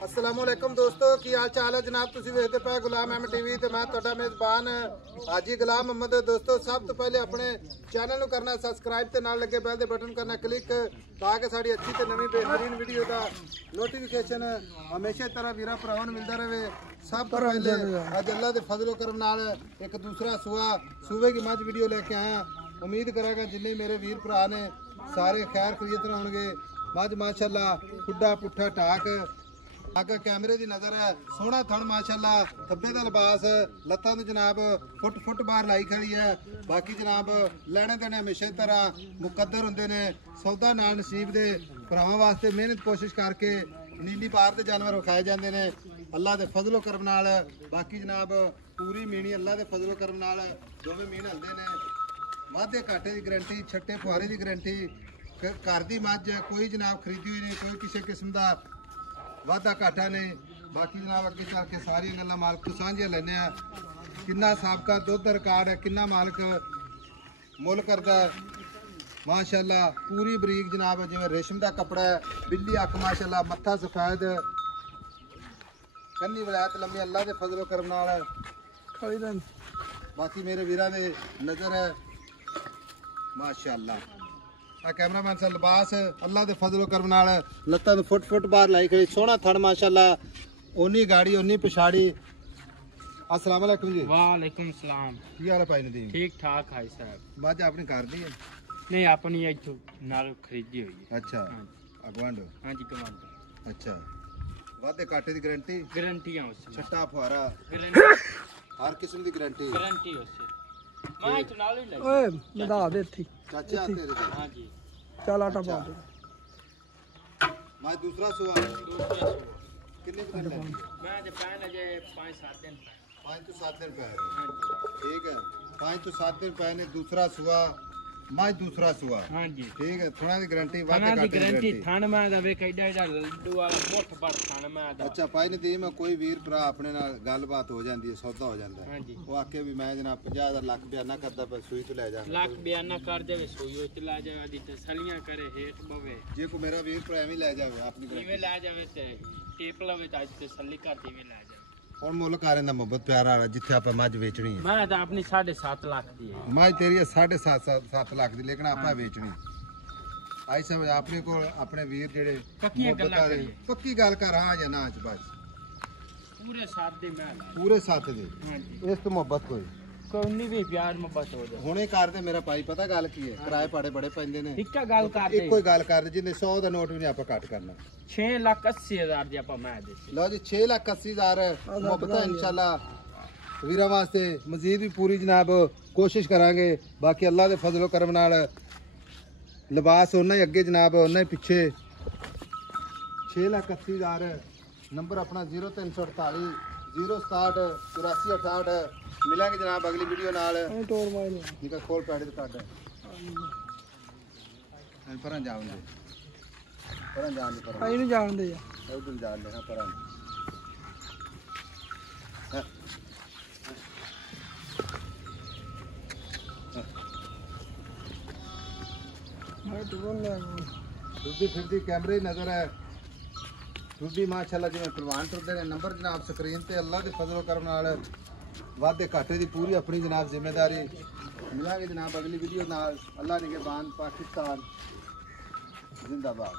अस्सलामुअलैकुम दोस्तों की हाल चाल है जनाब। तुसीं वेखदे पे गुलाम अहमद टीवी ते मैं तुहाडा मेज़बान हाजी गुलाम अहमद। दोस्तों सब तो पहले अपने चैनल को करना सब्सक्राइब ते नाल लगे बैल दे बटन करना क्लिक ताकि साड़ी अच्छी ते नवी बेहतरीन वीडियो का नोटिफिकेशन हमेशा तरह वीरा भरावां नूं मिलदा रहे। सब तो पहले अज अल्लाह के फजलो करम नाल एक दूसरा सूबे की मझ वीडियो लेके आया। उम्मीद करांगा जिन्ने मेरे वीर भरा ने सारे खैर खरीत होणगे। मझ माशाअल्लाह खुड्डा पुट्ठा टाक आगे कैमरे की नज़र है, सोहना थण माशाअल्लाह, थब्बे का लिबास, लत्तां तो जनाब फुट बाहर लाई खड़ी है। बाकी जनाब लैने देने हमेशा तरह मुकद्दर होंदे ने। सौदा नाल नसीब दे भरावां वास्ते मेहनत कोशिश करके नीली पार के जानवर विखाए जाते हैं अल्लाह के फजलो करम नाल। बाकी जनाब पूरी मीणी अल्लाह के फजलो करम नाल दोवें मीण हलदे ने। वाधे घाटे की गारंटी, छट्टे फुहारे की गारंटी, घर की मझ कोई जनाब खरीदी हुई नहीं, कोई किसी किस्म का वाधा घाटा नहीं। बाकी जनाब अगे चल के सारिया गल्लां मालक तो सांझियां लैने आ। किन्ना साबका दुध रिकॉर्ड है, किन्ना मालक मुल करता है माशाअल्लाह। पूरी बरीक जनाब जिवें रेशम का कपड़ा है, बिल्ली अख माशाअल्लाह, मत्था सफेद, कन्नी वलायत लम्बी अल्लाह के फजलो करम नाल। बाकी मेरे वीरा दे नज़र है माशाअल्लाह। कैमरामैन सा लिबास अल्लाह के फजलो करम नाल लत्तां तो फुट बाहर लाई खड़ी, सोहना थण माशाअल्लाह, ओनी गाड़ी ओनी पिछाड़ी। अस्सलाम वालेकुम जी। वालेकुम सलाम। की हाल है भाई नदीम? ठीक ठाक है साहब। मझ अपनी घर दी है? नहीं अपनी इथों नाल खरीदी हुई है। अच्छा अगवांडो? हाँ जी गवांडो। अच्छा वादे काटे की गारंटी? गारंटी है उससे। छट्टा फुहारा गारंटी हर किस्म की गारंटी उससे। मैं इथों नाल ही लगी। ओए बता दे थी चाचे आते रे। हाँ जी चल आटा पा दे। मैं दूसरा सुआ दूसरे सो कितने की ले? मैं जे पैन अजे 5-7 दिन 5 तो 7 दिन पे है। हाँ जी ठीक है 5 तो 7 दिन पहले दूसरा सुआ मैं दूसरा सुआ। हाँ जी ठीक है थोड़ा की गारंटी थाना वादे दी काटे गारंटी थान में दा वे कैडा एडा लड्डू वाला मोठ बड़ थान में दा। अच्छा भाई नदीम कोई वीर भरा अपने नाल गलबात हो जाती है, सौदा हो जाता है, हाँ जी वो आके भी मैं जनाब 50,000 लाख बयाना करता पर सुई तो ले जा लाख बयाना कर देवे सोयो चला जावे दी तसलियां करे हेठ बवे जे को मेरा वीर भरा एवं ले जावे अपनी इवें गारंटी ले जावे ते टेप लवे ता तसल्ली कर देवे ले जावे। और मुल कारें दा मोहब्बत प्यार वाला जिथे आप मझ बेचनी है। मैं तो अपनी 7.5 लाख दी है। मझ तेरी है 7.5 लाख दी, लेकिन आपा बेचनी आई सब अपने को अपने वीर जेड़े पक्की गल कर पक्की गल कर हाँ या ना बस पूरे साथ दे मैं पूरे साथ दे। हां जी इस तो मोहब्बत कोई कोई भी प्यार मोहब्बत हो जाए हुणे कर दे मेरा भाई। पता गल की है किराए पाड़े बड़े पैंदे ने। इक्का गल कर दे एक कोई गल कर दे जिन्ने 100 दा नोट भी नहीं आपा कट करना। 6,80,000 दी आपा मैं दे लो जी 6,80,000 मोहब्बत इंशाल्लाह वीरा वास्ते मजीद भी पूरी जनाब कोशिश करांगे। बाकी अल्लाह के फजलो करम नाल लिबास उन्ना ही अगे जनाब उन्ना ही पिछे। 6,80,000 नंबर अपना 0348 067 8468। मिलेंगे जनाब अगली वीडियो नाल। टोर मार निका खोल पैड ते काट परन जाओगे परन जान दे परन आई नहीं जान दे उधर जान दे हां परन। मैं टोर ले दूधी फिरदी कैमरे ही नजर है दूधी माशाअल्लाह जिवें परवान टुरदे ने। नंबर जनाब स्क्रीन ते अल्लाह दे फजलो करम नाल वादे घाटे की पूरी अपनी जनाब जिम्मेदारी। मिलांगे जनाब अगली वीडियो नाल। अल्लाह निगहबान पाकिस्तान जिंदाबाद।